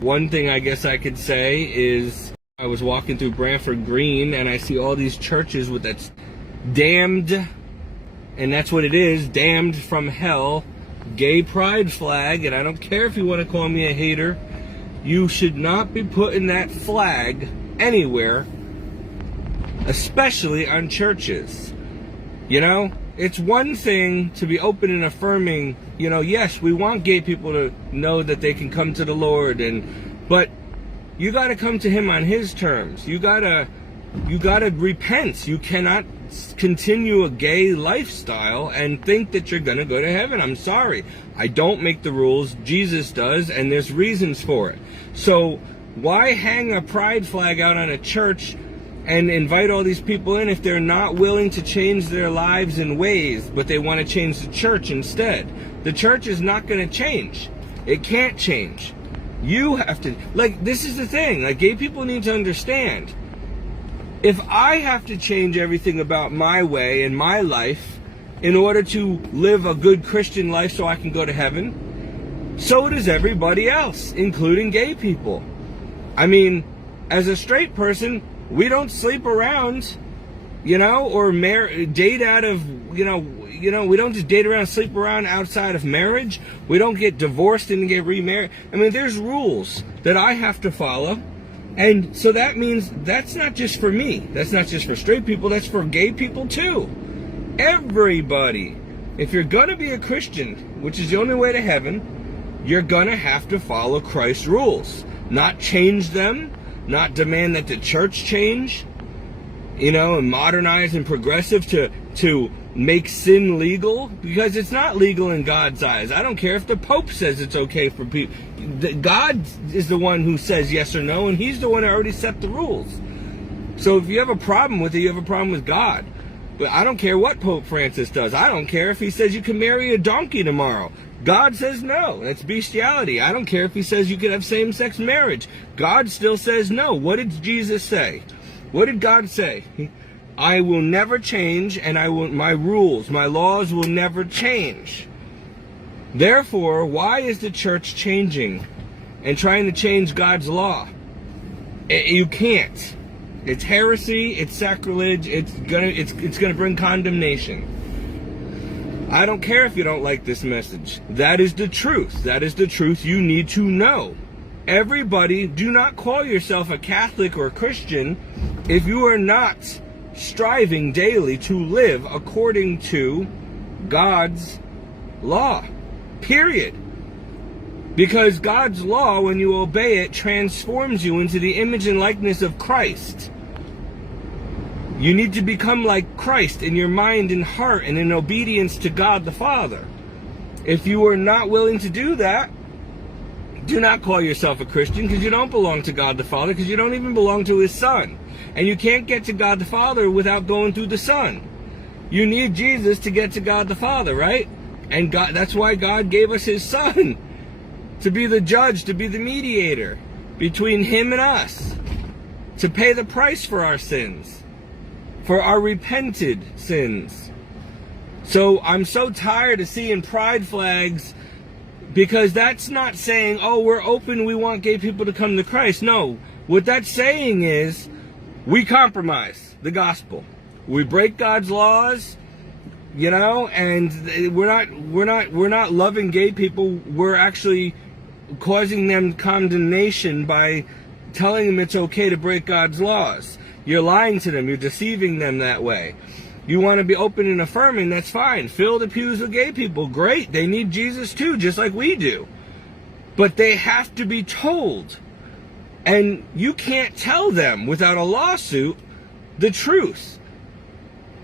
One thing I guess I could say is I was walking through Branford Green and I see all these churches with that damned, and that's what it is, damned from hell, gay pride flag. And I don't care if you want to call me a hater. You should not be putting that flag anywhere, especially on churches. You know, it's one thing to be open and affirming, you know, yes, we want gay people to know that they can come to the Lord, but you got to come to him on his terms. You got to repent. You cannot continue a gay lifestyle and think that you're going to go to heaven. I'm sorry. I don't make the rules. Jesus does, and there's reasons for it. So why hang a pride flag out on a church and invite all these people in if they're not willing to change their lives and ways, but they want to change the church instead? The church is not going to change. It can't change. You have to, like, this is the thing, like, gay people need to understand. If I have to change everything about my way and my life in order to live a good Christian life so I can go to heaven, so does everybody else, including gay people. I mean, as a straight person, we don't sleep around, you know, or date out of, you know, we don't just date around and sleep around outside of marriage. We don't get divorced and get remarried. I mean, there's rules that I have to follow. And so that means that's not just for me. That's not just for straight people. That's for gay people too. Everybody. If you're going to be a Christian, which is the only way to heaven, you're going to have to follow Christ's rules. Not change them. Not demand that the church change, you know, and modernize and progressive to make sin legal, because it's not legal in God's eyes. I don't care if the Pope says it's okay for people. God is the one who says yes or no, and he's the one who already set the rules. So if you have a problem with it, you have a problem with God. But I don't care what Pope Francis does. I don't care if he says you can marry a donkey tomorrow. God says no. That's bestiality. I don't care if he says you can have same-sex marriage. God still says no. What did Jesus say? What did God say? I will never change, and my rules, my laws will never change. Therefore, why is the church changing and trying to change God's law? You can't. It's heresy, it's sacrilege, it's gonna bring condemnation. I don't care if you don't like this message. That is the truth. That is the truth you need to know. Everybody, do not call yourself a Catholic or a Christian if you are not striving daily to live according to God's law. Period. Because God's law, when you obey it, transforms you into the image and likeness of Christ. You need to become like Christ in your mind and heart and in obedience to God the Father. If you are not willing to do that, do not call yourself a Christian, because you don't belong to God the Father, because you don't even belong to his Son. And you can't get to God the Father without going through the Son. You need Jesus to get to God the Father, right? And God, that's why God gave us his Son, to be the judge, to be the mediator between him and us, to pay the price for our sins, for our repented sins. So I'm so tired of seeing pride flags, because that's not saying, oh, we're open, we want gay people to come to Christ. No, what that's saying is we compromise the gospel. We break God's laws, you know, and we're not loving gay people. We're actually causing them condemnation by telling them it's okay to break God's laws. You're lying to them. You're deceiving them that way. You want to be open and affirming, that's fine. Fill the pews with gay people. Great. They need Jesus too, just like we do. But they have to be told. And you can't tell them without a lawsuit the truth.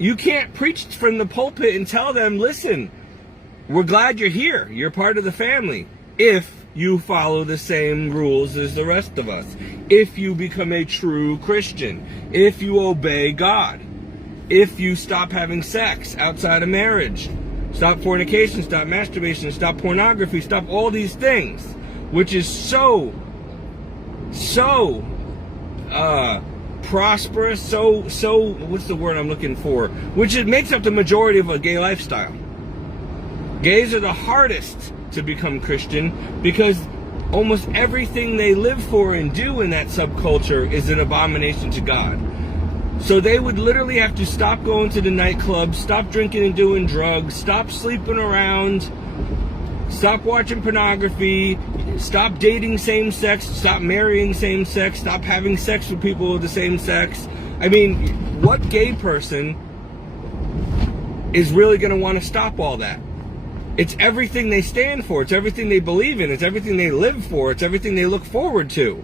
You can't preach from the pulpit and tell them, listen, we're glad you're here. You're part of the family. If you follow the same rules as the rest of us. If you become a true Christian. If you obey God. If you stop having sex outside of marriage. Stop fornication, stop masturbation, stop pornography, stop all these things. Which is so prosperous, so what's the word I'm looking for? Which it makes up the majority of a gay lifestyle. Gays are the hardest to become Christian because almost everything they live for and do in that subculture is an abomination to God. So they would literally have to stop going to the nightclubs, stop drinking and doing drugs, stop sleeping around, stop watching pornography, stop dating same-sex, stop marrying same-sex, stop having sex with people of the same sex. I mean, what gay person is really going to want to stop all that? It's everything they stand for. It's everything they believe in. It's everything they live for. It's everything they look forward to.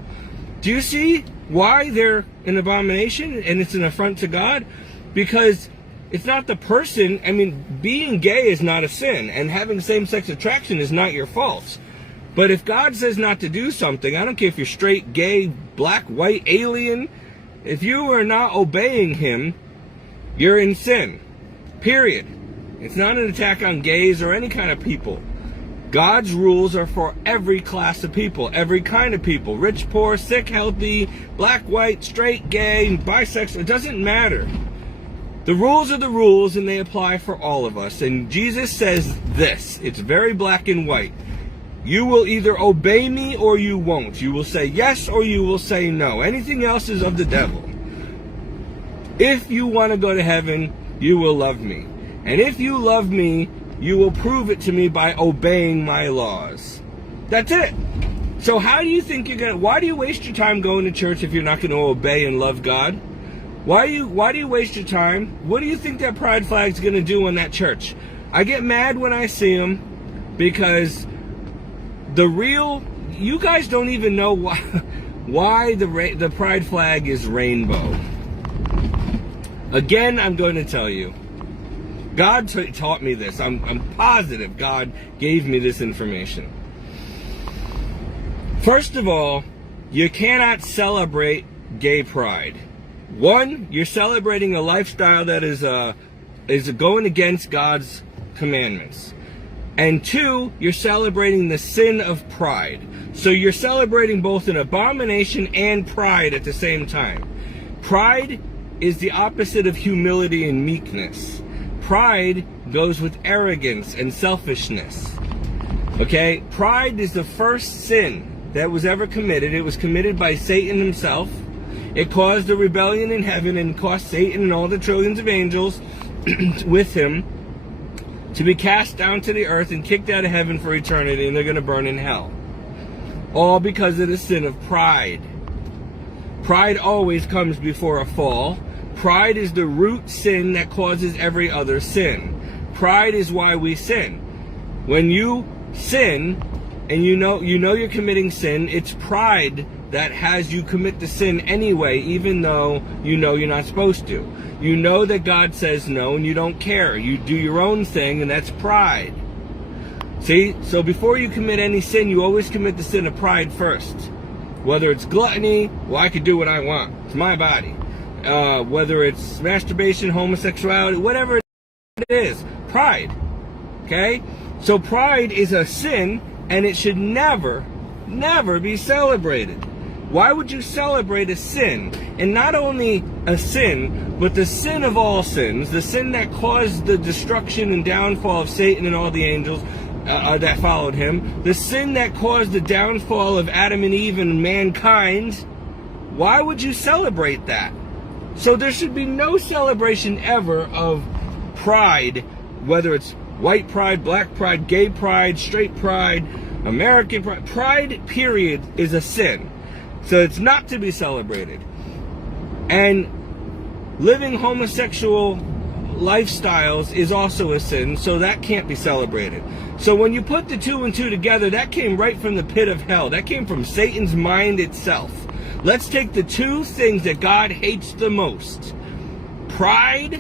Do you see why they're an abomination and it's an affront to God? Because it's not the person. I mean, being gay is not a sin, and having same-sex attraction is not your fault. But if God says not to do something, I don't care if you're straight, gay, black, white, alien, if you are not obeying him, you're in sin. Period. It's not an attack on gays or any kind of people. God's rules are for every class of people, every kind of people. Rich, poor, sick, healthy, black, white, straight, gay, bisexual. It doesn't matter. The rules are the rules, and they apply for all of us. And Jesus says this. It's very black and white. You will either obey me or you won't. You will say yes or you will say no. Anything else is of the devil. If you want to go to heaven, you will love me. And if you love me, you will prove it to me by obeying my laws. That's it. So how do you think you're going to... Why do you waste your time going to church if you're not going to obey and love God? Why do you waste your time? What do you think that pride flag's going to do in that church? I get mad when I see them because you guys don't even know why the pride flag is rainbow. Again, I'm going to tell you. God taught me this. I'm positive God gave me this information. First of all, you cannot celebrate gay pride. One, you're celebrating a lifestyle that is going against God's commandments. And two, you're celebrating the sin of pride. So you're celebrating both an abomination and pride at the same time. Pride is the opposite of humility and meekness. Pride goes with arrogance and selfishness. Okay? Pride is the first sin that was ever committed. It was committed by Satan himself. It caused a rebellion in heaven and caused Satan and all the trillions of angels with him to be cast down to the earth and kicked out of heaven for eternity, and they're going to burn in hell. All because of the sin of pride. Pride always comes before a fall. Pride is the root sin that causes every other sin. Pride is why we sin. When you sin and you know you're committing sin, it's pride that has you commit the sin anyway, even though you know you're not supposed to. You know that God says no and you don't care. You do your own thing, and that's pride. See? So before you commit any sin, you always commit the sin of pride first. Whether it's gluttony, well, I can do what I want. It's my body. Whether it's masturbation, homosexuality, whatever it is. Pride. Okay? So pride is a sin, and it should never be celebrated. Why would you celebrate a sin? And not only a sin, but the sin of all sins, the sin that caused the destruction and downfall of Satan and all the angels that followed him, the sin that caused the downfall of Adam and Eve and mankind. Why would you celebrate that? So there should be no celebration ever of pride, whether it's white pride, black pride, gay pride, straight pride, American pride. Pride, period, is a sin. So it's not to be celebrated. And living homosexual lifestyles is also a sin, so that can't be celebrated. So when you put the two and two together, that came right from the pit of hell. That came from Satan's mind itself. Let's take the two things that God hates the most. Pride,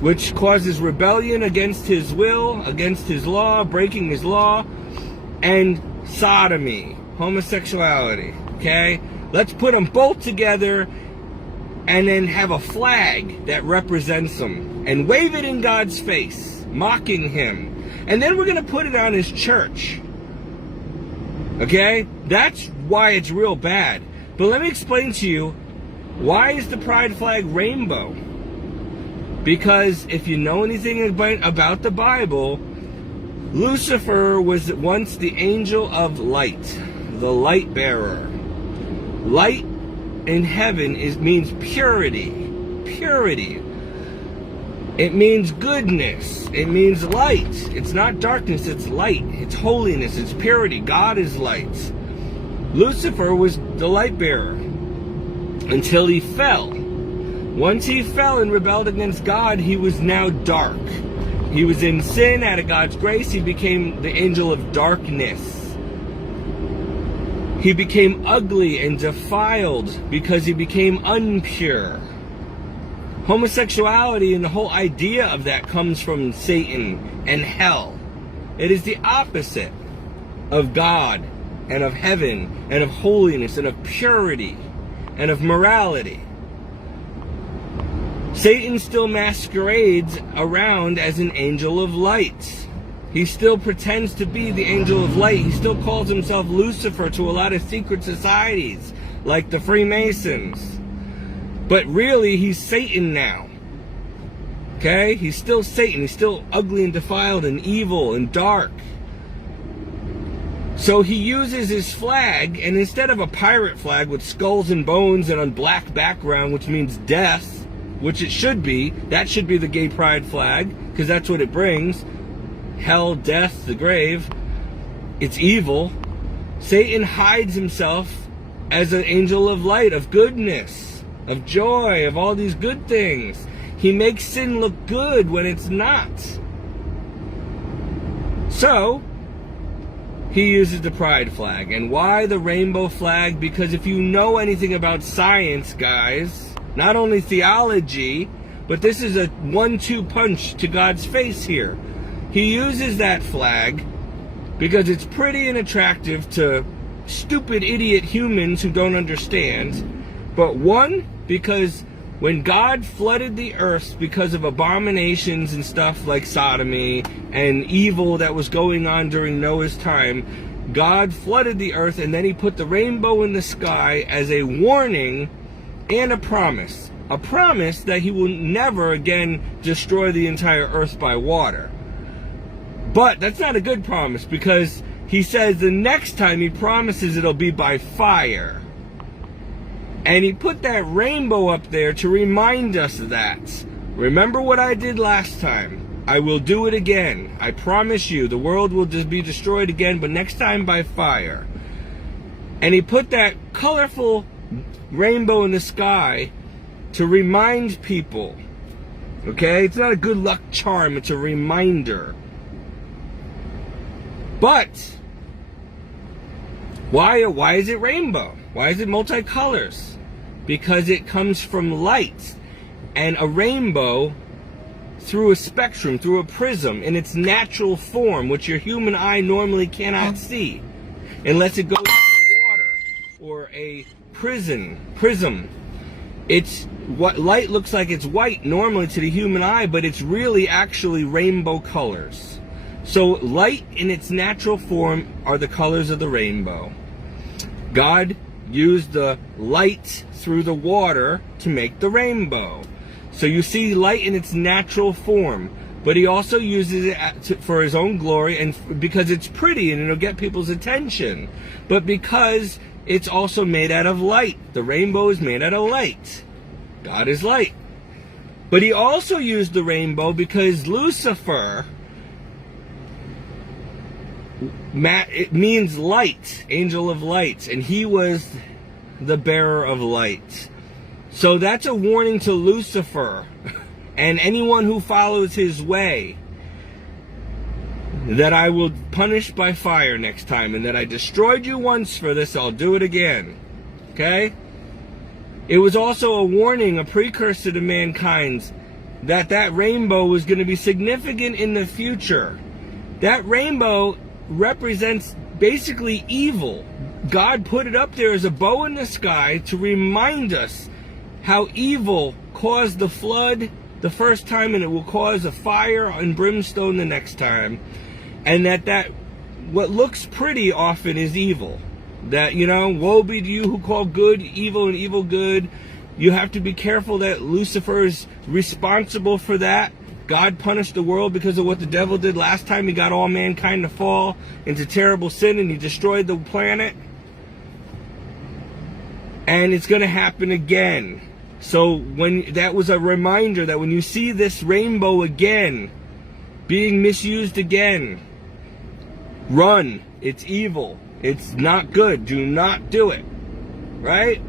which causes rebellion against his will, against his law, breaking his law, and sodomy, homosexuality. Okay? Let's put them both together and then have a flag that represents them and wave it in God's face, mocking him. And then we're going to put it on his church. Okay? That's why it's real bad. But let me explain to you, why is the pride flag rainbow? Because if you know anything about the Bible, Lucifer was once the angel of light, the light bearer. Light in heaven means purity. Purity. It means goodness. It means light. It's not darkness, it's light. It's holiness, it's purity. God is light. Lucifer was the light bearer until he fell. Once he fell and rebelled against God, he was now dark. He was in sin. Out of God's grace, he became the angel of darkness. He became ugly and defiled because he became unpure. Homosexuality and the whole idea of that comes from Satan and hell. It is the opposite of God and of heaven and of holiness and of purity and of morality. Satan still masquerades around as an angel of light. He still pretends to be the angel of light. He still calls himself Lucifer to a lot of secret societies, like the Freemasons. But really, he's Satan now. Okay? He's still Satan. He's still ugly and defiled and evil and dark. So he uses his flag, and instead of a pirate flag with skulls and bones and a black background, which means death, which it should be, that should be the gay pride flag, because that's what it brings. Hell, death, the grave. It's evil. Satan hides himself as an angel of light, of goodness, of joy, of all these good things. He makes sin look good when it's not. So, he uses the pride flag. And why the rainbow flag? Because if you know anything about science, guys, not only theology, but this is a 1-2 punch to God's face here. He uses that flag because it's pretty and attractive to stupid idiot humans who don't understand. But one, because when God flooded the earth because of abominations and stuff like sodomy and evil that was going on during Noah's time, God flooded the earth, and then he put the rainbow in the sky as a warning and a promise. A promise that he will never again destroy the entire earth by water. But that's not a good promise, because he says the next time he promises it'll be by fire. And he put that rainbow up there to remind us of that. Remember what I did last time. I will do it again. I promise you, the world will just be destroyed again, but next time by fire. And he put that colorful rainbow in the sky to remind people. Okay? It's not a good luck charm, it's a reminder. But why is it rainbow? Why is it multicolors? Because it comes from light. And a rainbow, through a spectrum, through a prism, in its natural form, which your human eye normally cannot see, unless it goes through water or a prism. It's what light looks like. It's white normally to the human eye, but it's really actually rainbow colors. So light in its natural form are the colors of the rainbow. God used the light through the water to make the rainbow. So you see light in its natural form, but he also uses it for his own glory, and because it's pretty and it'll get people's attention. But because it's also made out of light. The rainbow is made out of light. God is light. But he also used the rainbow because Lucifer, it means light, angel of light, and he was the bearer of light. So that's a warning to Lucifer and anyone who follows his way, that I will punish by fire next time, and that I destroyed you once for this, I'll do it again. Okay? It was also a warning, a precursor to mankind, that rainbow was going to be significant in the future. That rainbow represents basically evil. God put it up there as a bow in the sky to remind us how evil caused the flood the first time, and it will cause a fire and brimstone the next time. And that what looks pretty often is evil. That, woe be to you who call good evil and evil good. You have to be careful that Lucifer is responsible for that, God punished the world because of what the devil did last time he got all mankind to fall into terrible sin and he destroyed the planet. And it's going to happen again. So that was a reminder that when you see this rainbow again, being misused again, run. It's evil. It's not good. Do not do it. Right?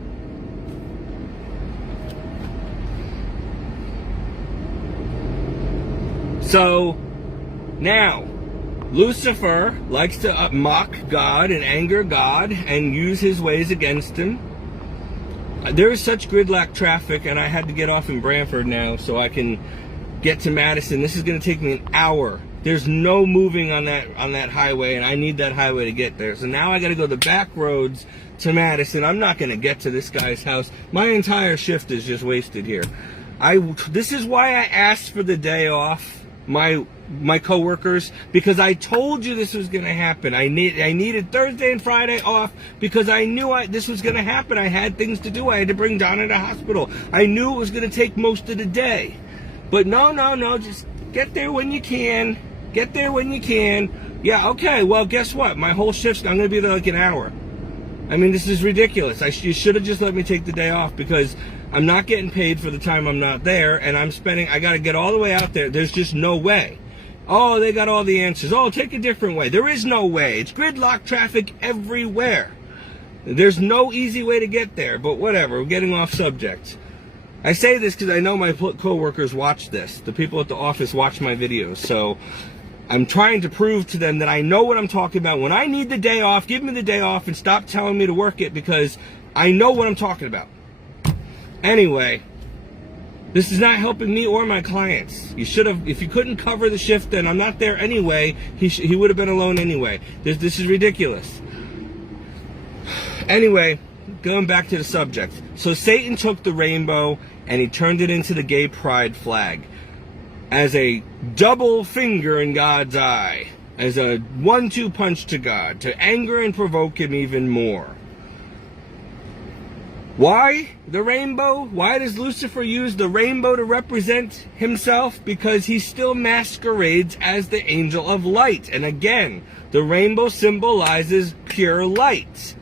So, now, Lucifer likes to mock God and anger God and use his ways against him. There is such gridlock traffic, and I had to get off in Brantford now so I can get to Madison. This is going to take me an hour. There's no moving on that highway, and I need that highway to get there. So now I got to go the back roads to Madison. I'm not going to get to this guy's house. My entire shift is just wasted here. This is why I asked for the day off. My coworkers, because I told you this was going to happen. I needed Thursday and Friday off because I knew this was going to happen. I had things to do. I had to bring Donna to hospital. I knew it was going to take most of the day. But no, just get there when you can. Get there when you can. Yeah, okay, well, guess what? My whole shift's, I'm going to be there like an hour. I mean, this is ridiculous. You should have just let me take the day off because I'm not getting paid for the time I'm not there, and I got to get all the way out there. There's just no way. Oh, they got all the answers. Oh, take a different way. There is no way. It's gridlock traffic everywhere. There's no easy way to get there, but whatever. We're getting off subject. I say this because I know my co-workers watch this. The people at the office watch my videos, so I'm trying to prove to them that I know what I'm talking about. When I need the day off, give me the day off and stop telling me to work it because I know what I'm talking about. Anyway, this is not helping me or my clients. You should have, if you couldn't cover the shift, then I'm not there anyway. He would have been alone anyway. This is ridiculous. Anyway, going back to the subject. So Satan took the rainbow and he turned it into the gay pride flag as a double finger in God's eye, as a 1-2 punch to God, to anger and provoke him even more. Why the rainbow? Why does Lucifer use the rainbow to represent himself? Because he still masquerades as the angel of light. And again, the rainbow symbolizes pure light.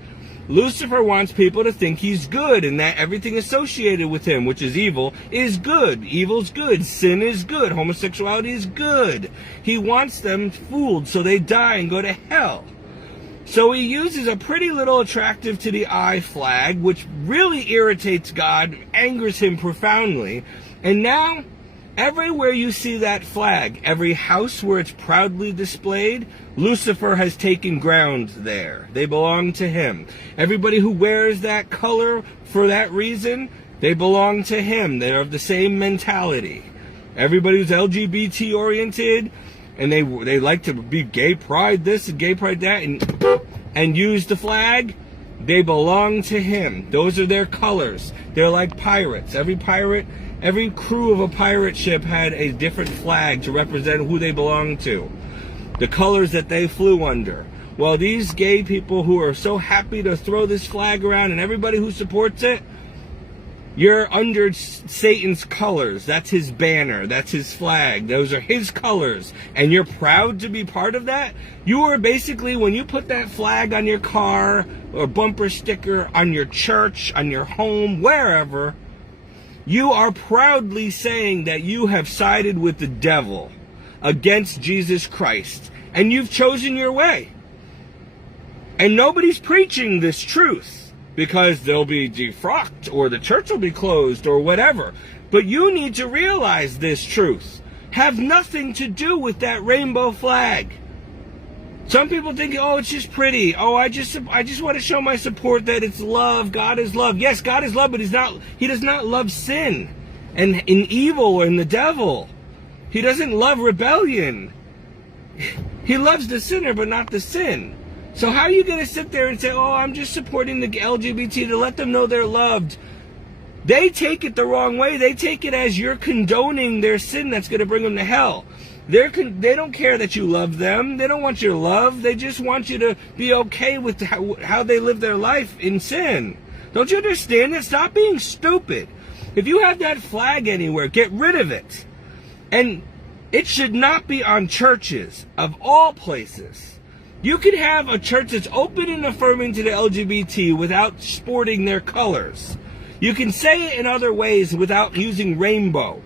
Lucifer wants people to think he's good and that everything associated with him, which is evil, is good. Evil's good. Sin is good. Homosexuality is good. He wants them fooled so they die and go to hell. So he uses a pretty little attractive to the eye flag, which really irritates God, angers him profoundly. And now, everywhere you see that flag, every house where it's proudly displayed, Lucifer has taken ground there. They belong to him. Everybody who wears that color for that reason, they belong to him. They're of the same mentality. Everybody who's LGBT oriented, and they like to be gay pride this and gay pride that and use the flag, they belong to him. Those are their colors. They're like pirates. Every crew of a pirate ship had a different flag to represent who they belonged to, the colors that they flew under. Well, these gay people who are so happy to throw this flag around and everybody who supports it, you're under Satan's colors. That's his banner. That's his flag. Those are his colors. And you're proud to be part of that? You are basically, when you put that flag on your car or bumper sticker on your church, on your home, wherever, you are proudly saying that you have sided with the devil against Jesus Christ. And you've chosen your way. And nobody's preaching this truth, because they'll be defrocked or the church will be closed or whatever. But you need to realize this truth. Have nothing to do with that rainbow flag. Some people think, oh, it's just pretty. Oh, I just want to show my support that it's love. God is love. Yes, God is love, but he does not love sin and in evil and the devil. He doesn't love rebellion. He loves the sinner, but not the sin. So how are you going to sit there and say, oh, I'm just supporting the LGBT to let them know they're loved? They take it the wrong way. They take it as you're condoning their sin that's going to bring them to hell. They don't care that you love them. They don't want your love. They just want you to be okay with how they live their life in sin. Don't you understand it? Stop being stupid. If you have that flag anywhere, get rid of it. And It should not be on churches, of all places. You can have a church that's open and affirming to the LGBT without sporting their colors. You can say it in other ways without using rainbow.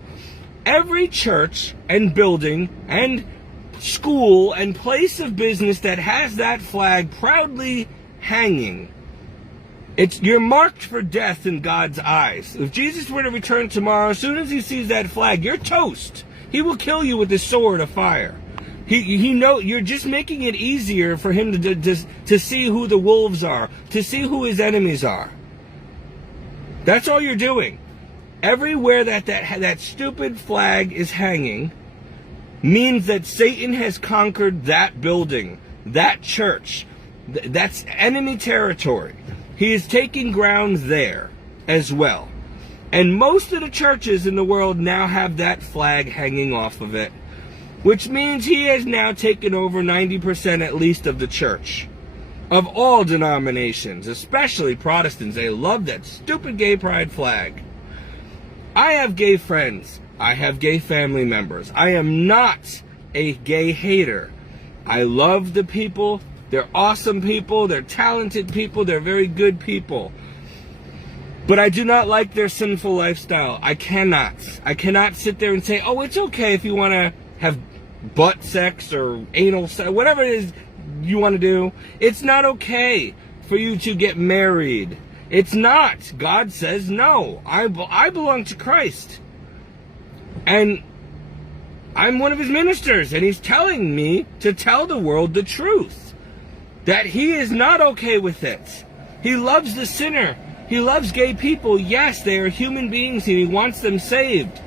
Every church and building and school and place of business that has that flag proudly hanging, you're marked for death in God's eyes. If Jesus were to return tomorrow, as soon as he sees that flag, you're toast. He will kill you with the sword of fire. You're just making it easier for him to see who the wolves are, to see who his enemies are. That's all you're doing. Everywhere that stupid flag is hanging means that Satan has conquered that building, that church. That's enemy territory. He is taking ground there as well. And most of the churches in the world now have that flag hanging off of it, which means he has now taken over 90% at least of the church, of all denominations, especially Protestants. They love that stupid gay pride flag. I have gay friends. I have gay family members. I am not a gay hater. I love the people. They're awesome people. They're talented people. They're very good people. But I do not like their sinful lifestyle. I cannot sit there and say, oh, it's okay if you want to have butt sex or anal sex, whatever it is you want to do. It's not okay for you to get married. It's not. God says no. I belong to Christ. And I'm one of his ministers, and he's telling me to tell the world the truth. That he is not okay with it. He loves the sinner. He loves gay people. Yes, they are human beings and he wants them saved.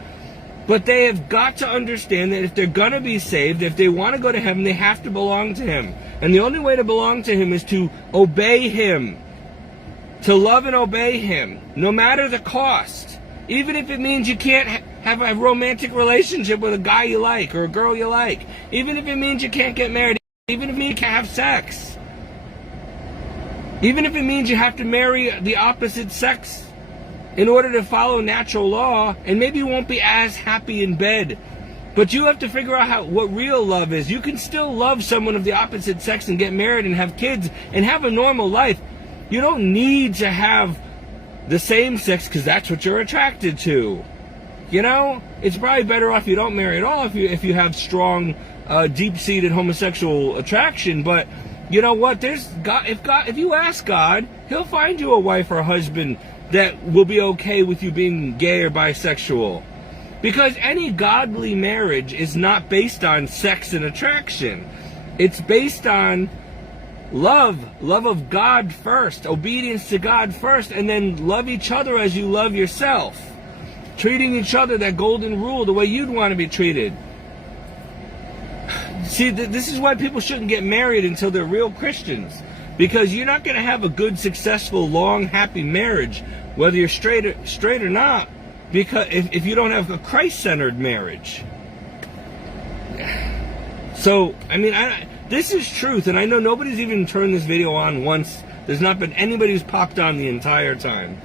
But they have got to understand that if they're going to be saved, if they want to go to heaven, they have to belong to him. And the only way to belong to him is to obey him. To love and obey him, no matter the cost. Even if it means you can't have a romantic relationship with a guy you like or a girl you like. Even if it means you can't get married. Even if it means you can't have sex. Even if it means you have to marry the opposite sex in order to follow natural law, and maybe you won't be as happy in bed. But you have to figure out what real love is. You can still love someone of the opposite sex and get married and have kids and have a normal life. You don't need to have the same sex because that's what you're attracted to. You know, it's probably better off you don't marry at all if you have strong, deep-seated homosexual attraction. But you know what? If you ask God, he'll find you a wife or a husband that will be okay with you being gay or bisexual. Because any godly marriage is not based on sex and attraction. It's based on love of God first, obedience to God first, and then love each other as you love yourself. Treating each other, that golden rule, the way you'd want to be treated. See, this is why people shouldn't get married until they're real Christians. Because you're not going to have a good, successful, long, happy marriage, whether you're straight or not, because if you don't have a Christ-centered marriage. So, I mean, this is truth, and I know nobody's even turned this video on once. There's not been anybody who's popped on the entire time.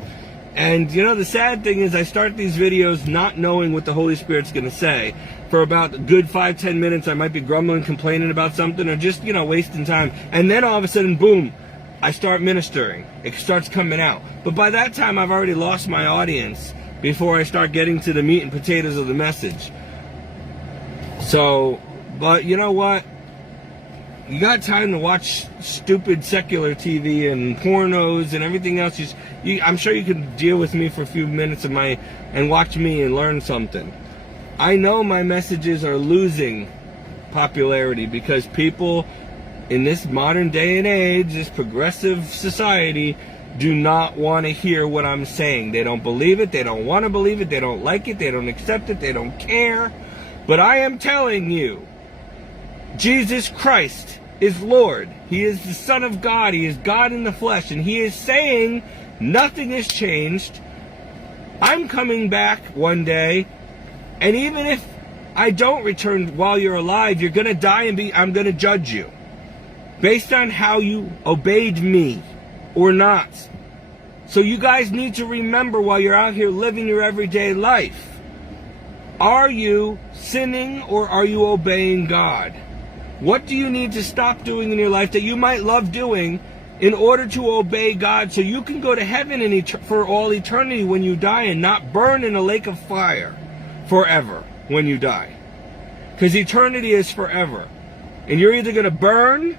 And, you know, the sad thing is I start these videos not knowing what the Holy Spirit's going to say. For about a good 5-10 minutes, I might be grumbling, complaining about something, or just, you know, wasting time. And then all of a sudden, boom, I start ministering. It starts coming out. But by that time, I've already lost my audience before I start getting to the meat and potatoes of the message. So, but you know what? You got time to watch stupid secular TV and pornos and everything else. I'm sure you can deal with me for a few minutes and watch me and learn something. I know my messages are losing popularity because people in this modern day and age, this progressive society, do not want to hear what I'm saying. They don't believe it. They don't want to believe it. They don't like it. They don't accept it. They don't care. But I am telling you, Jesus Christ is Lord. He is the Son of God. He is God in the flesh. And he is saying nothing has changed. I'm coming back one day. And even if I don't return while you're alive, you're going to die and I'm going to judge you. Based on how you obeyed me or not. So you guys need to remember while you're out here living your everyday life. Are you sinning or are you obeying God? What do you need to stop doing in your life that you might love doing in order to obey God so you can go to heaven for all eternity when you die and not burn in a lake of fire forever when you die? Because eternity is forever. And you're either going to burn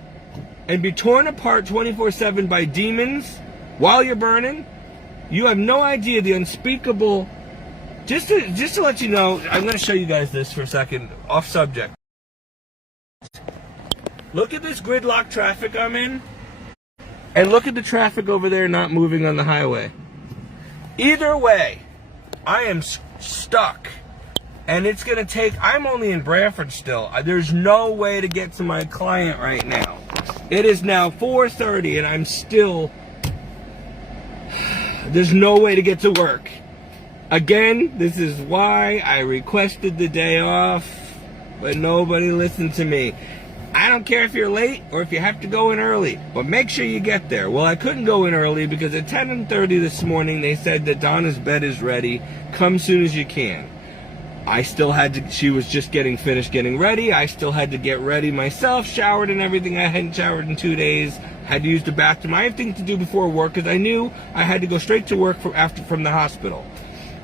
and be torn apart 24/7 by demons while you're burning. You have no idea the unspeakable. Just to let you know, I'm going to show you guys this for a second, off subject. Look at this gridlock traffic I'm in, and look at the traffic over there not moving on the highway. Either way, I am stuck, and it's going to take, I'm only in Branford still. There's no way to get to my client right now. It is now 4:30, and I'm still, there's no way to get to work. Again, this is why I requested the day off, but nobody listened to me. I don't care if you're late or if you have to go in early, but make sure you get there. Well, I couldn't go in early because at 10:30 this morning, they said that Donna's bed is ready. Come soon as you can. I still had to, she was just finished getting ready. I still had to get ready myself, showered and everything. I hadn't showered in 2 days. Had to use the bathroom. I had things to do before work because I knew I had to go straight to work from the hospital.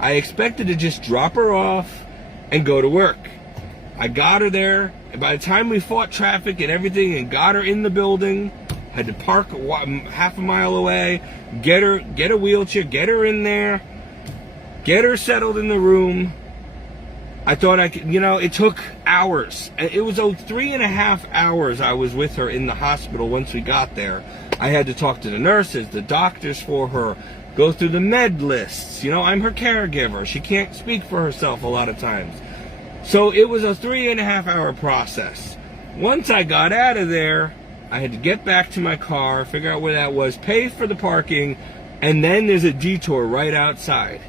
I expected to just drop her off and go to work. I got her there, and by the time we fought traffic and everything and got her in the building, had to park half a mile away, get a wheelchair, get her in there, get her settled in the room. I thought I could, it took hours. It was 3.5 hours I was with her in the hospital once we got there. I had to talk to the nurses, the doctors for her, go through the med lists. I'm her caregiver. She can't speak for herself a lot of times. So it was a 3.5 hour process. Once I got out of there, I had to get back to my car, figure out where that was, pay for the parking, and then there's a detour right outside.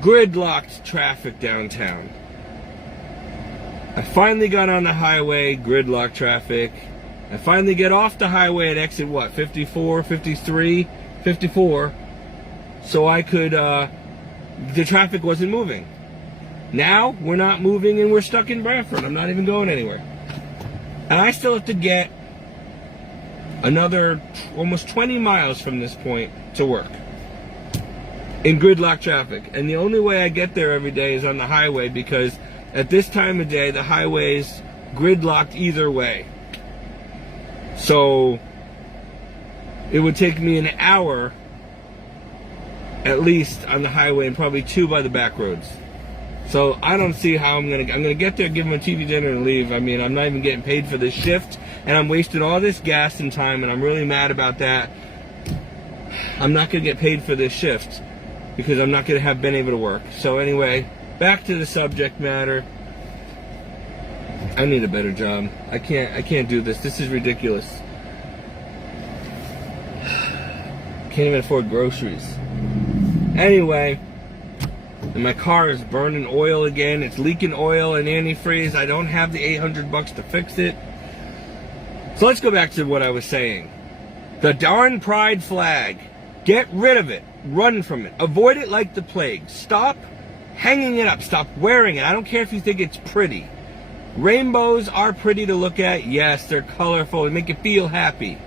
Gridlocked traffic downtown. I finally got on the highway, gridlock traffic. I finally get off the highway at exit 54, 53, 54. So I could, the traffic wasn't moving. Now, we're not moving and we're stuck in Branford. I'm not even going anywhere. And I still have to get another almost 20 miles from this point to work in gridlock traffic. And the only way I get there every day is on the highway because at this time of day, the highway's gridlocked either way. So it would take me an hour at least on the highway and probably 2 by the back roads. So I don't see how I'm gonna get there, give them a TV dinner and leave. I mean, I'm not even getting paid for this shift and I'm wasting all this gas and time and I'm really mad about that. I'm not gonna get paid for this shift because I'm not gonna have been able to work. So anyway, back to the subject matter. I need a better job. I can't do this. This is ridiculous. Can't even afford groceries. Anyway, and my car is burning oil again. It's leaking oil and antifreeze. I don't have the $800 to fix it. So let's go back to what I was saying. The darn pride flag. Get rid of it. Run from it. Avoid it like the plague. Stop hanging it up. Stop wearing it. I don't care if you think it's pretty. Rainbows are pretty to look at. Yes, they're colorful. They make you feel happy.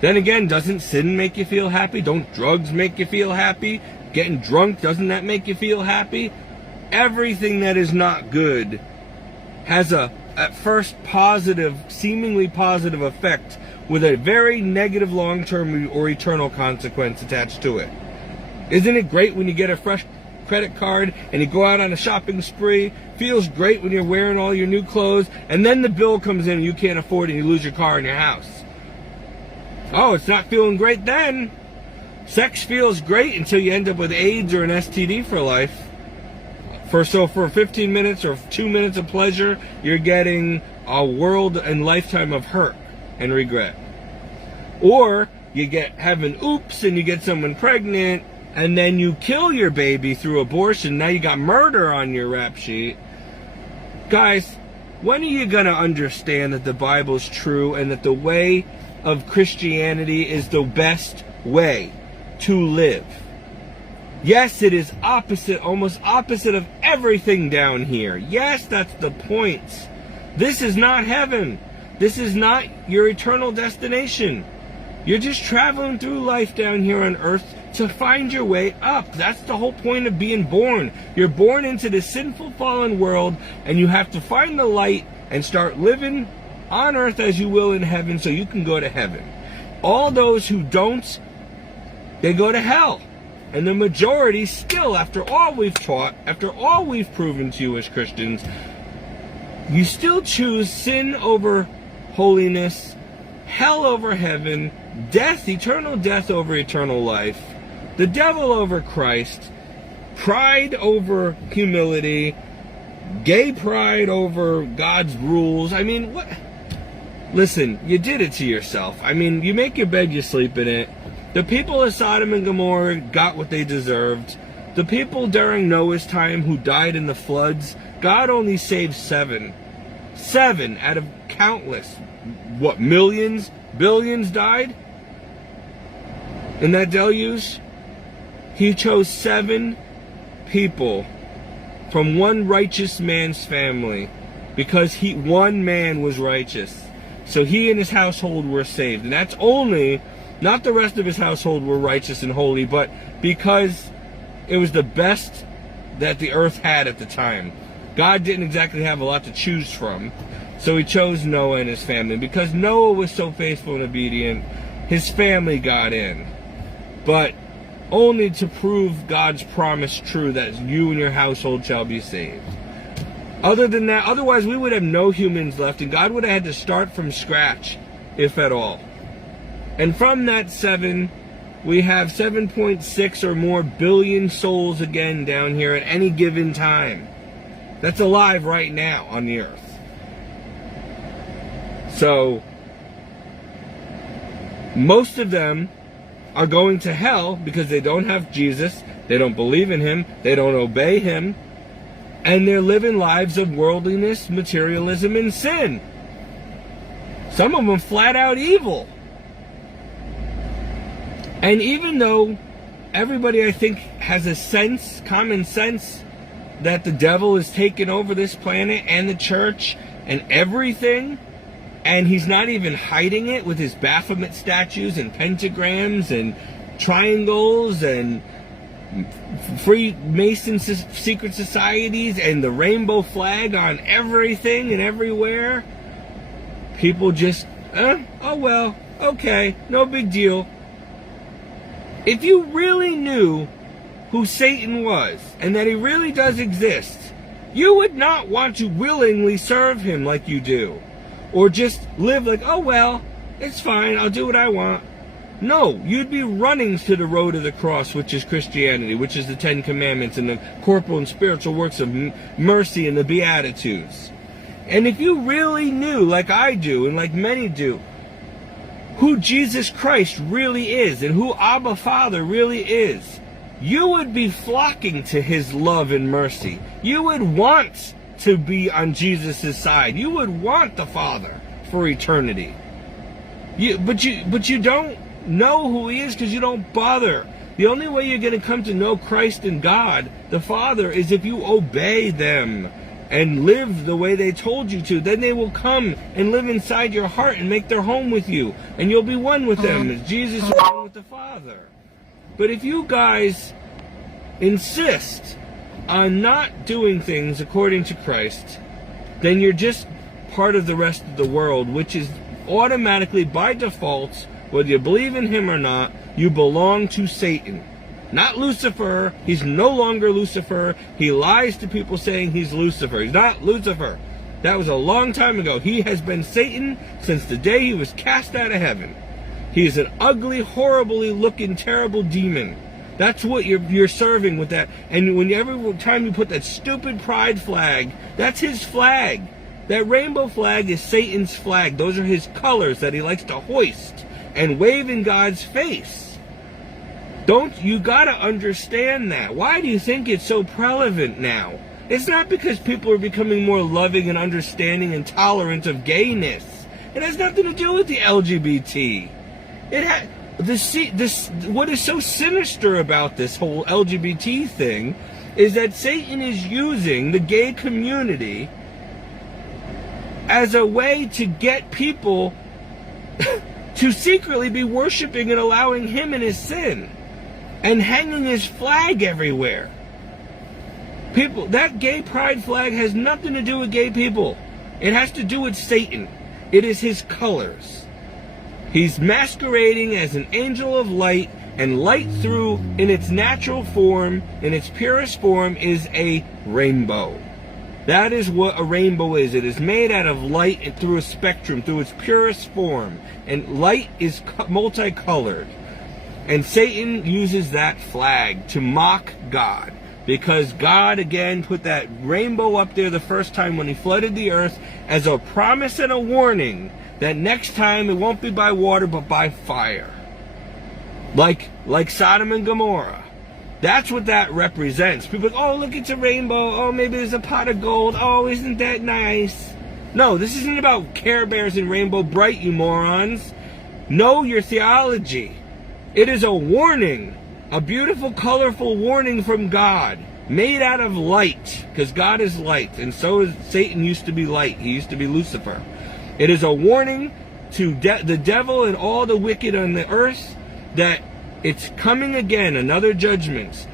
Then again, doesn't sin make you feel happy? Don't drugs make you feel happy? Getting drunk, doesn't that make you feel happy? Everything that is not good has a, at first, positive, seemingly positive effect with a very negative long-term or eternal consequence attached to it. Isn't it great when you get a fresh credit card and you go out on a shopping spree? Feels great when you're wearing all your new clothes and then the bill comes in and you can't afford it and you lose your car and your house. Oh, it's not feeling great then. Sex feels great until you end up with AIDS or an STD for life. For 15 minutes or 2 minutes of pleasure, you're getting a world and lifetime of hurt and regret. Or you have an oops and you get someone pregnant and then you kill your baby through abortion. Now you got murder on your rap sheet. Guys, when are you going to understand that the Bible's true and that the way of Christianity is the best way to live? Yes, it is opposite, almost opposite of everything down here. Yes, that's the point. This is not heaven. This is not your eternal destination. You're just traveling through life down here on earth to find your way up. That's the whole point of being born. You're born into this sinful, fallen world, and you have to find the light and start living on earth as you will in heaven so you can go to heaven. All those who don't, they go to hell. And the majority still, after all we've taught, after all we've proven to you as Christians, you still choose sin over holiness, hell over heaven, death, eternal death over eternal life, the devil over Christ, pride over humility, gay pride over God's rules. I mean, what? Listen, you did it to yourself. I mean, you make your bed, you sleep in it. The people of Sodom and Gomorrah got what they deserved. The people during Noah's time who died in the floods, God only saved 7. 7 out of countless, what, millions, billions died in that deluge? He chose 7 people from one righteous man's family because one man was righteous. So he and his household were saved. And that's only, not the rest of his household were righteous and holy, but because it was the best that the earth had at the time. God didn't exactly have a lot to choose from. So he chose Noah and his family. Because Noah was so faithful and obedient, his family got in. But only to prove God's promise true that you and your household shall be saved. Other than that, otherwise we would have no humans left, and God would have had to start from scratch, if at all. And from that 7, we have 7.6 or more billion souls again down here at any given time. That's alive right now on the earth. So, most of them are going to hell because they don't have Jesus, they don't believe in him, they don't obey him, and they're living lives of worldliness, materialism, and sin. Some of them flat out evil. And even though everybody, I think, has a sense, common sense, that the devil is taking over this planet and the church and everything, and he's not even hiding it with his Baphomet statues and pentagrams and triangles and Freemason secret societies and the rainbow flag on everything and everywhere, people just, oh well, okay, no big deal. If you really knew who Satan was and that he really does exist, you would not want to willingly serve him like you do. Or just live like, oh well, it's fine, I'll do what I want. No, you'd be running to the road of the cross, which is Christianity, which is the 10 Commandments and the corporal and spiritual works of mercy and the Beatitudes. And if you really knew, like I do and like many do, who Jesus Christ really is and who Abba Father really is, you would be flocking to his love and mercy. You would want to be on Jesus' side. You would want the Father for eternity. But you don't know who he is because you don't bother. The only way you're going to come to know Christ and God, the Father, is if you obey them and live the way they told you to. Then they will come and live inside your heart and make their home with you. And you'll be one with them as Jesus is one with the Father. But if you guys insist on not doing things according to Christ, then you're just part of the rest of the world, which is automatically, by default, whether you believe in him or not, you belong to Satan. Not Lucifer. He's no longer Lucifer. He lies to people saying he's Lucifer. He's not Lucifer. That was a long time ago. He has been Satan since the day he was cast out of heaven. He is an ugly, horribly looking, terrible demon. That's what you're serving with that. And every time you put that stupid pride flag, that's his flag. That rainbow flag is Satan's flag. Those are his colors that he likes to hoist and wave in God's face. You gotta understand that. Why do you think it's so prevalent now? It's not because people are becoming more loving and understanding and tolerant of gayness. It has nothing to do with the LGBT. what is so sinister about this whole LGBT thing is that Satan is using the gay community as a way to get people to secretly be worshiping and allowing him in his sin and hanging his flag everywhere. People, that gay pride flag has nothing to do with gay people. It has to do with Satan. It is his colors. He's masquerading as an angel of light, and light through, in its natural form, in its purest form, is a rainbow. That is what a rainbow is. It is made out of light and through a spectrum, through its purest form. And light is multicolored. And Satan uses that flag to mock God. Because God, again, put that rainbow up there the first time when he flooded the earth as a promise and a warning that next time it won't be by water but by fire. Like Sodom and Gomorrah. That's what that represents. People go, oh, look, it's a rainbow. Oh, maybe there's a pot of gold. Oh, isn't that nice? No, this isn't about Care Bears and Rainbow Bright, you morons. Know your theology. It is a warning. A beautiful, colorful warning from God. Made out of light. Because God is light. And so is Satan used to be light. He used to be Lucifer. It is a warning to the devil and all the wicked on the earth that it's coming again, another judgment.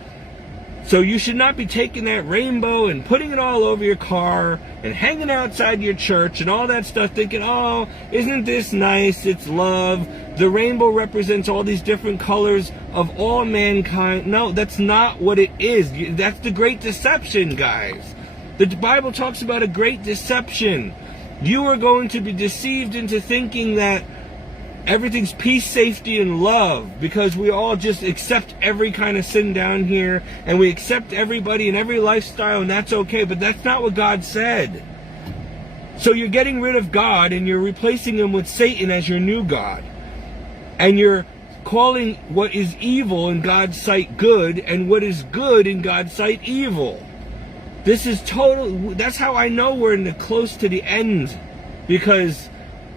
So you should not be taking that rainbow and putting it all over your car and hanging outside your church and all that stuff thinking, oh, isn't this nice? It's love. The rainbow represents all these different colors of all mankind. No, that's not what it is. That's the great deception, guys. The Bible talks about a great deception. You are going to be deceived into thinking that everything's peace, safety, and love because we all just accept every kind of sin down here and we accept everybody and every lifestyle and that's okay, but that's not what God said. So you're getting rid of God and you're replacing him with Satan as your new God. And you're calling what is evil in God's sight good and what is good in God's sight evil. This is that's how I know we're close to the end, because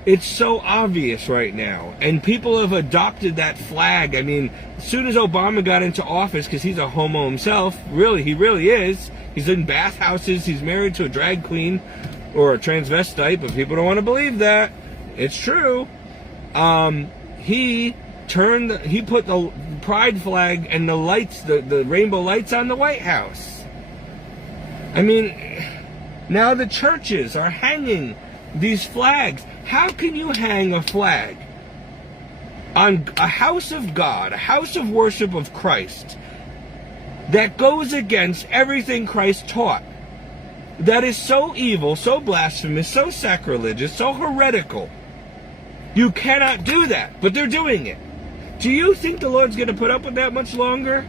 it's so obvious right now. And people have adopted that flag. I mean, as soon as Obama got into office, because he's a homo himself, really, he really is. He's in bathhouses. He's married to a drag queen or a transvestite, but people don't want to believe that. It's true. He put the pride flag and the lights, the rainbow lights on the White House. I mean, now the churches are hanging these flags. How can you hang a flag on a house of God, a house of worship of Christ, that goes against everything Christ taught? That is so evil, so blasphemous, so sacrilegious, so heretical. You cannot do that, but they're doing it. Do you think the Lord's going to put up with that much longer?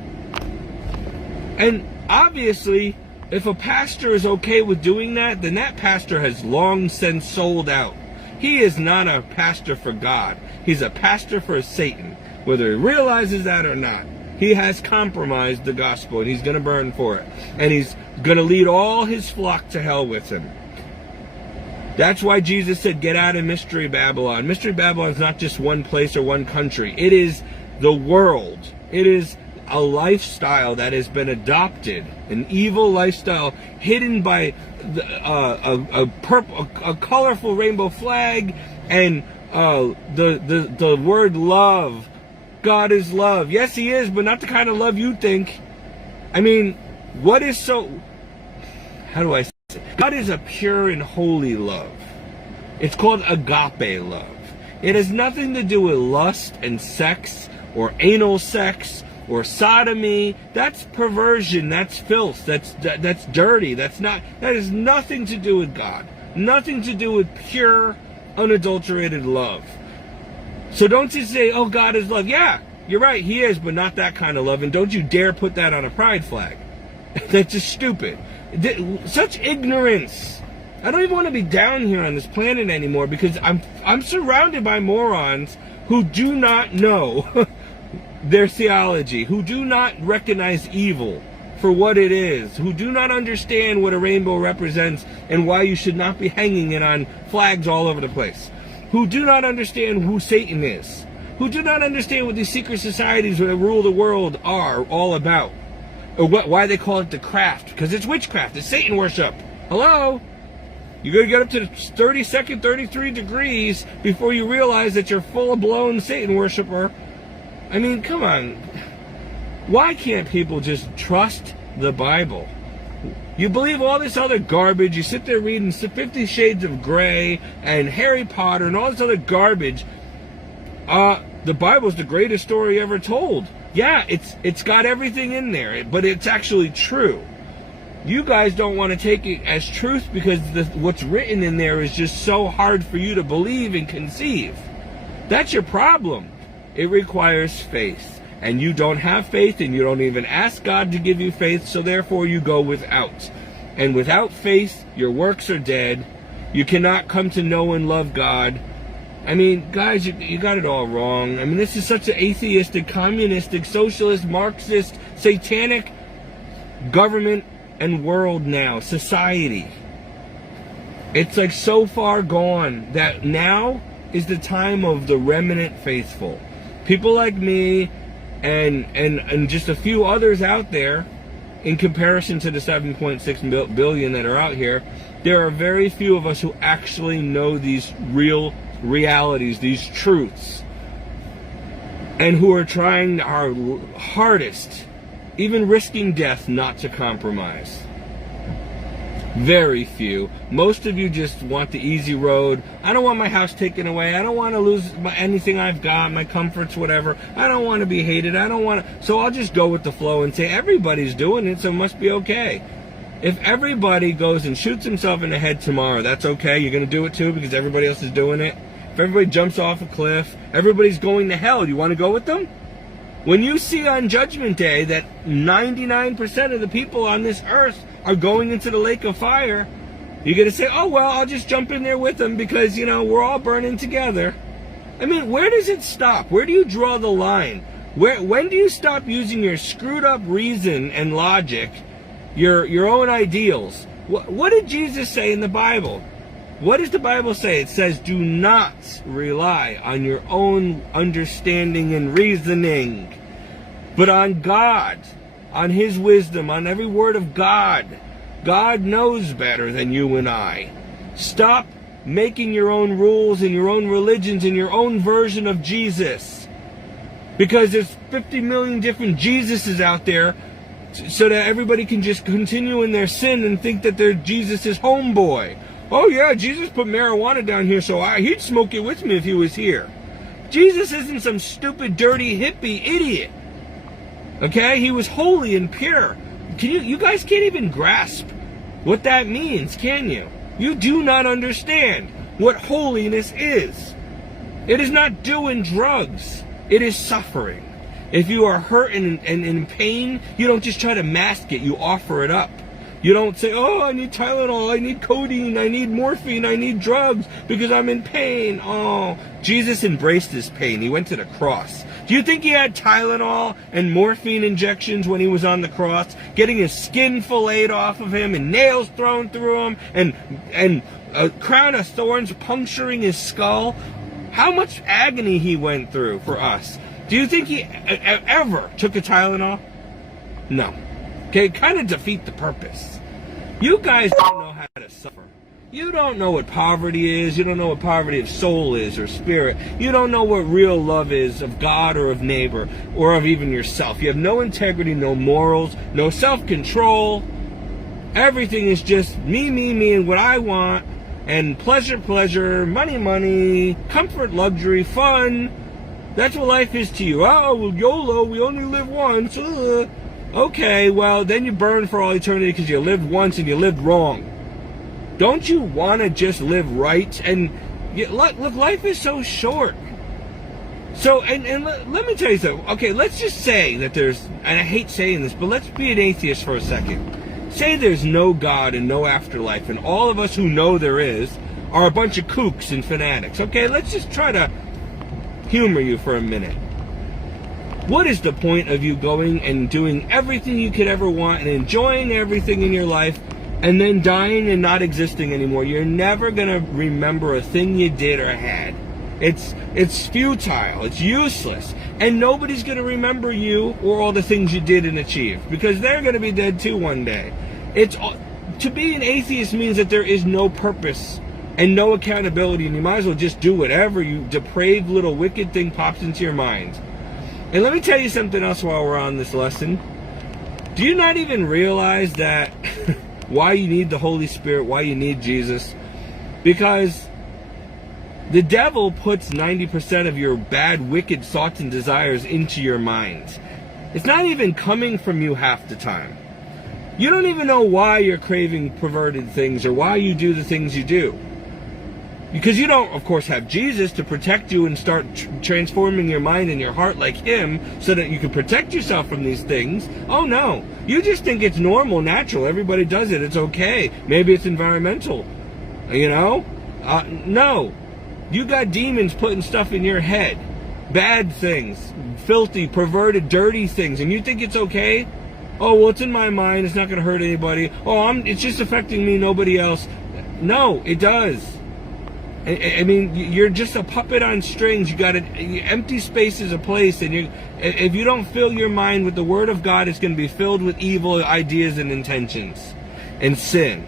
And obviously, if a pastor is okay with doing that, then that pastor has long since sold out. He is not a pastor for God. He's a pastor for Satan, whether he realizes that or not. He has compromised the gospel, and he's going to burn for it. And he's going to lead all his flock to hell with him. That's why Jesus said, get out of Mystery Babylon. Mystery Babylon is not just one place or one country. It is the world. It is a lifestyle that has been adopted, an evil lifestyle hidden by a colorful rainbow flag and the word love. God is love. Yes, he is, but not the kind of love you think. I mean, what is so... How do I say it? God is a pure and holy love. It's called agape love. It has nothing to do with lust and sex or anal sex or sodomy. That's perversion. That's filth. That's dirty. That has nothing to do with God. Nothing to do with pure, unadulterated love. So don't you say, oh, God is love. Yeah, you're right, he is, but not that kind of love. And don't you dare put that on a pride flag. That's just stupid. Such ignorance. I don't even want to be down here on this planet anymore, because I'm surrounded by morons who do not know their theology, who do not recognize evil for what it is, who do not understand what a rainbow represents and why you should not be hanging it on flags all over the place, who do not understand who Satan is, who do not understand what these secret societies that rule the world are all about. Or why they call it the craft. Because it's witchcraft. It's Satan worship. Hello? You're going to get up to the 32nd, 33 degrees before you realize that you're full-blown Satan worshiper. I mean, come on. Why can't people just trust the Bible? You believe all this other garbage. You sit there reading 50 Shades of Grey and Harry Potter and all this other garbage. The Bible's the greatest story ever told. Yeah, it's got everything in there, but it's actually true. You guys don't want to take it as truth because what's written in there is just so hard for you to believe and conceive. That's your problem. It requires faith. And you don't have faith, and you don't even ask God to give you faith, so therefore you go without. And without faith, your works are dead. You cannot come to know and love God. I mean, guys, you got it all wrong. I mean, this is such an atheistic, communistic, socialist, Marxist, satanic government and world now, society. It's like so far gone that now is the time of the remnant faithful. People like me and just a few others out there, in comparison to the 7.6 billion that are out here, there are very few of us who actually know these real realities, these truths, and who are trying our hardest, even risking death, not to compromise. Very few. Most of you just want the easy road. I don't want my house taken away. I don't want to lose anything I've got, my comforts, whatever. I don't want to be hated. I don't want to. So I'll just go with the flow and say everybody's doing it, so it must be okay. If everybody goes and shoots himself in the head tomorrow, that's okay. You're going to do it too because everybody else is doing it. If everybody jumps off a cliff, everybody's going to hell. You want to go with them? When you see on Judgment Day that 99% of the people on this earth are going into the lake of fire, you're going to say, oh, well, I'll just jump in there with them because, we're all burning together. I mean, where does it stop? Where do you draw the line? When do you stop using your screwed up reason and logic, your own ideals? What did Jesus say in the Bible? What does the Bible say? It says, do not rely on your own understanding and reasoning, but on God, on His wisdom, on every word of God. God knows better than you and I. Stop making your own rules and your own religions and your own version of Jesus. Because there's 50 million different Jesuses out there, so that everybody can just continue in their sin and think that they're Jesus' homeboy. Oh yeah, Jesus put marijuana down here, so he'd smoke it with me if he was here. Jesus isn't some stupid, dirty, hippie idiot. Okay? He was holy and pure. You guys can't even grasp what that means, can you? You do not understand what holiness is. It is not doing drugs. It is suffering. If you are hurt and in pain, you don't just try to mask it. You offer it up. You don't say, oh, I need Tylenol, I need codeine, I need morphine, I need drugs because I'm in pain. Oh, Jesus embraced his pain. He went to the cross. Do you think he had Tylenol and morphine injections when he was on the cross, getting his skin filleted off of him and nails thrown through him and a crown of thorns puncturing his skull? How much agony he went through for us. Do you think he ever took a Tylenol? No. Okay, kind of defeat the purpose. You guys don't know how to suffer. You don't know what poverty is. You don't know what poverty of soul is or spirit. You don't know what real love is of God or of neighbor or of even yourself. You have no integrity, no morals, no self-control. Everything is just me, me, me, and what I want. And pleasure, pleasure, money, money, comfort, luxury, fun. That's what life is to you. Oh, well, YOLO, we only live once. Okay, well, then you burn for all eternity because you lived once and you lived wrong. Don't you want to just live right? And look, life is so short. So, and let me tell you something. Okay, let's just say that there's, and I hate saying this, but let's be an atheist for a second. Say there's no God and no afterlife, and all of us who know there is are a bunch of kooks and fanatics. Okay, let's just try to humor you for a minute. What is the point of you going and doing everything you could ever want and enjoying everything in your life and then dying and not existing anymore? You're never going to remember a thing you did or had. It's futile. It's useless. And nobody's going to remember you or all the things you did and achieved, because they're going to be dead too one day. To be an atheist means that there is no purpose and no accountability, and you might as well just do whatever you depraved little wicked thing pops into your mind. And let me tell you something else while we're on this lesson. Do you not even realize that why you need the Holy Spirit, why you need Jesus? Because the devil puts 90% of your bad, wicked thoughts and desires into your mind. It's not even coming from you half the time. You don't even know why you're craving perverted things or why you do the things you do. Because you don't, of course, have Jesus to protect you and start transforming your mind and your heart like him so that you can protect yourself from these things. Oh, no. You just think it's normal, natural. Everybody does it. It's okay. Maybe it's environmental. You know? No. You got demons putting stuff in your head. Bad things. Filthy, perverted, dirty things. And you think it's okay? Oh, well, it's in my mind. It's not going to hurt anybody. Oh, it's just affecting me, nobody else. No, it does. I mean, you're just a puppet on strings. You got empty space is a place, and if you don't fill your mind with the Word of God, it's going to be filled with evil ideas and intentions and sin.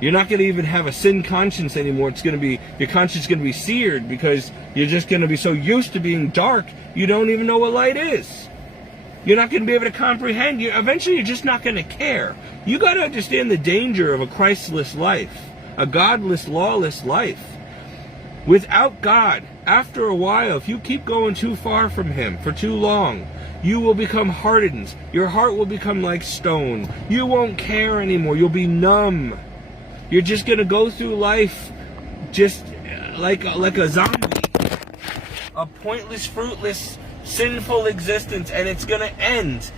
You're not going to even have a sin conscience anymore. Your conscience is going to be seared because you're just going to be so used to being dark, you don't even know what light is. You're not going to be able to comprehend. Eventually, you're just not going to care. You got to understand the danger of a Christless life, a godless, lawless life. Without God, after a while, if you keep going too far from him for too long, you will become hardened. Your heart will become like stone. You won't care anymore. You'll be numb. You're just going to go through life just like a zombie. A pointless, fruitless, sinful existence, and it's going to end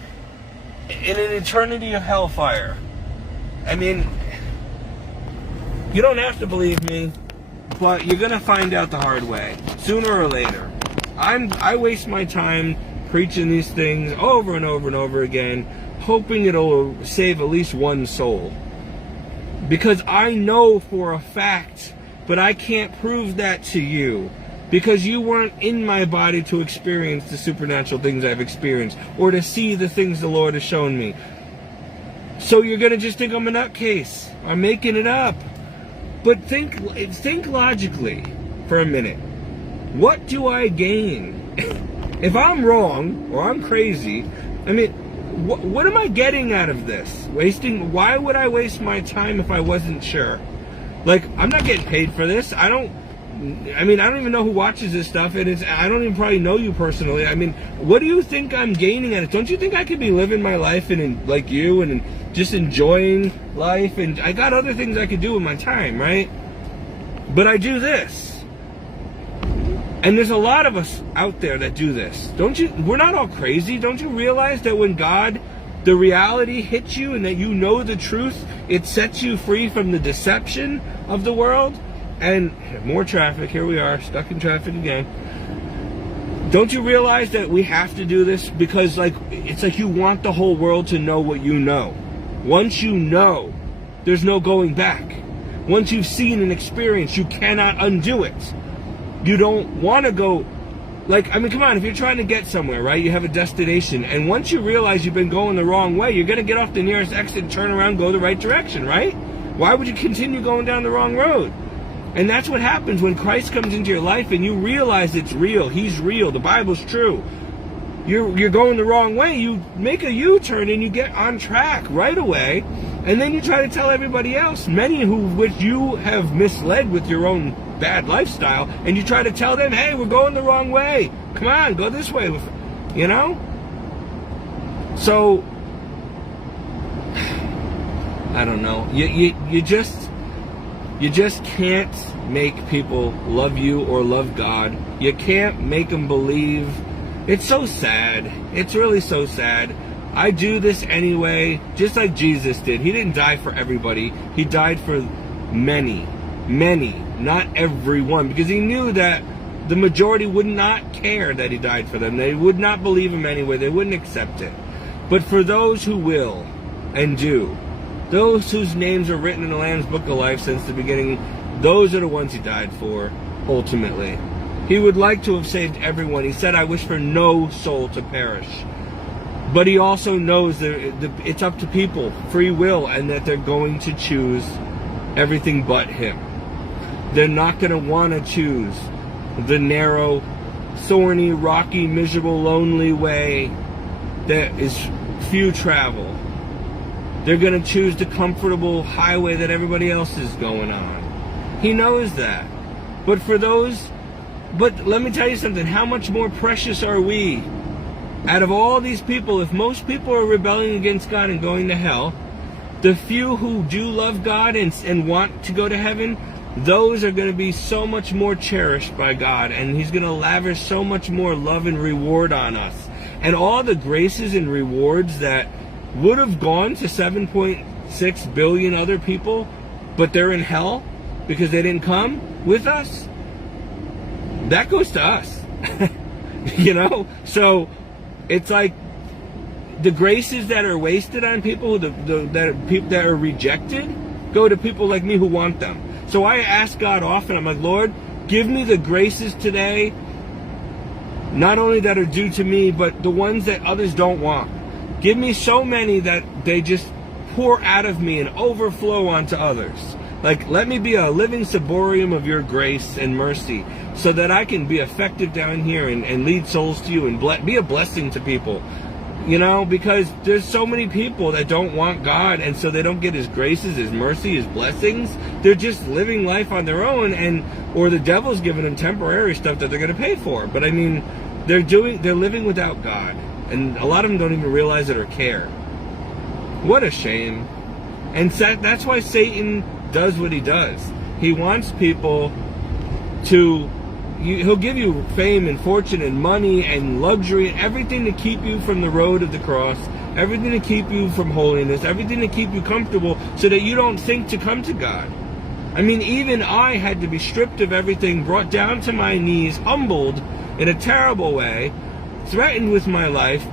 in an eternity of hellfire. I mean, you don't have to believe me, but you're going to find out the hard way, sooner or later. I waste my time preaching these things over and over and over again, hoping it'll save at least one soul. Because I know for a fact, but I can't prove that to you. Because you weren't in my body to experience the supernatural things I've experienced, or to see the things the Lord has shown me. So you're going to just think I'm a nutcase. I'm making it up. But think logically for a minute. What do I gain? If I'm wrong or I'm crazy, I mean, what am I getting out of this? Why would I waste my time if I wasn't sure? Like, I'm not getting paid for this. I don't even know who watches this stuff, and I don't even probably know you personally. I mean, what do you think I'm gaining at it? Don't you think I could be living my life and like you and just enjoying life? And I got other things I could do with my time, right? But I do this. And there's a lot of us out there that do this. We're not all crazy. Don't you realize that when the reality hits you and that you know the truth, it sets you free from the deception of the world? And more traffic, here we are, stuck in traffic again. Don't you realize that we have to do this? Because it's like you want the whole world to know what you know. Once you know, there's no going back. Once you've seen and experienced, you cannot undo it. You don't want to go, come on, if you're trying to get somewhere, right? You have a destination, and once you realize you've been going the wrong way, you're going to get off the nearest exit, turn around, go the right direction, right? Why would you continue going down the wrong road? And that's what happens when Christ comes into your life and you realize it's real. He's real. The Bible's true. You're going the wrong way. You make a U-turn and you get on track right away. And then you try to tell everybody else, which you have misled with your own bad lifestyle, and you try to tell them, hey, we're going the wrong way. Come on, go this way. You know? So, I don't know. You just can't make people love you or love God. You can't make them believe. It's so sad. It's really so sad. I do this anyway, just like Jesus did. He didn't die for everybody. He died for many, not everyone, because he knew that the majority would not care that he died for them. They would not believe him anyway. They wouldn't accept it. But for those who will and do, those whose names are written in the Lamb's Book of Life since the beginning, those are the ones he died for, ultimately. He would like to have saved everyone. He said, I wish for no soul to perish. But he also knows that it's up to people, free will, and that they're going to choose everything but him. They're not going to want to choose the narrow, thorny, rocky, miserable, lonely way that is few travel. They're going to choose the comfortable highway that everybody else is going on. He knows that. But let me tell you something. How much more precious are we? Out of all these people, if most people are rebelling against God and going to hell, the few who do love God and want to go to heaven, those are going to be so much more cherished by God, and he's going to lavish so much more love and reward on us. And all the graces and rewards that would have gone to 7.6 billion other people, but they're in hell because they didn't come with us, that goes to us. So it's like the graces that are wasted on people, that are rejected, go to people like me who want them. So I ask God often, I'm like, Lord, give me the graces today, not only that are due to me, but the ones that others don't want. Give me so many that they just pour out of me and overflow onto others. Like, let me be a living ciborium of your grace and mercy so that I can be effective down here and lead souls to you and be a blessing to people. Because there's so many people that don't want God, and so they don't get his graces, his mercy, his blessings. They're just living life on their own, or the devil's giving them temporary stuff that they're going to pay for. But I mean, they're living without God, and a lot of them don't even realize it or care. What a shame. And that's why Satan does what he does. He wants people to... He'll give you fame and fortune and money and luxury and everything to keep you from the road of the cross, everything to keep you from holiness, everything to keep you comfortable so that you don't think to come to God. I mean, even I had to be stripped of everything, brought down to my knees, humbled in a terrible way, threatened with my life,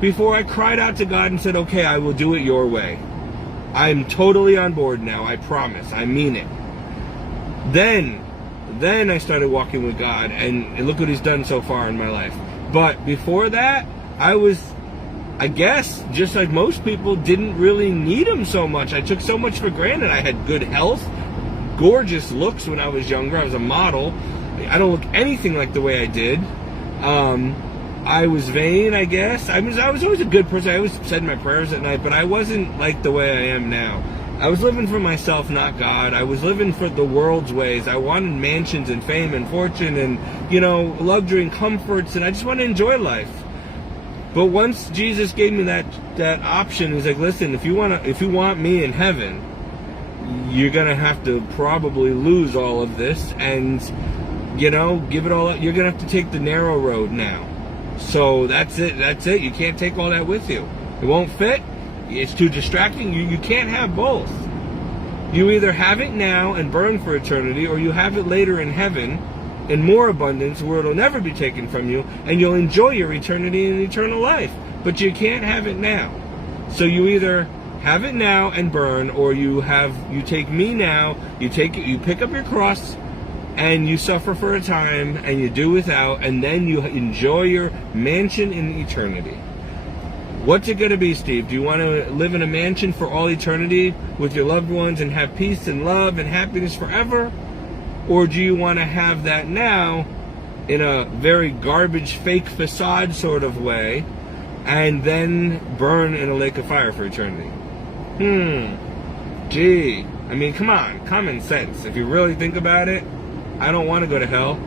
before I cried out to God and said, okay, I will do it your way. I'm totally on board now, I promise, I mean it. Then I started walking with God, and look what he's done so far in my life. But before that, I guess, just like most people, didn't really need him so much. I took so much for granted. I had good health, gorgeous looks when I was younger. I was a model. I don't look anything like the way I did. I was vain, I guess. I was always a good person. I always said my prayers at night, but I wasn't like the way I am now. I was living for myself, not God. I was living for the world's ways. I wanted mansions and fame and fortune and, luxury and comforts, and I just want to enjoy life. But once Jesus gave me that option, he's like, listen, if you want me in heaven, you're going to have to probably lose all of this and, give it all up. You're going to have to take the narrow road now. So that's it. You can't take all that with you. It won't fit. It's too distracting. You can't have both. You either have it now and burn for eternity, or you have it later in heaven in more abundance where it'll never be taken from you, and you'll enjoy your eternity and eternal life. But you can't have it now. So you either have it now and burn, or you take me now, you pick up your cross, and you suffer for a time, and you do without, and then you enjoy your mansion in eternity. What's it going to be, Steve? Do you want to live in a mansion for all eternity with your loved ones and have peace and love and happiness forever? Or do you want to have that now in a very garbage, fake facade sort of way and then burn in a lake of fire for eternity? Gee. I mean, come on. Common sense. If you really think about it, I don't want to go to hell.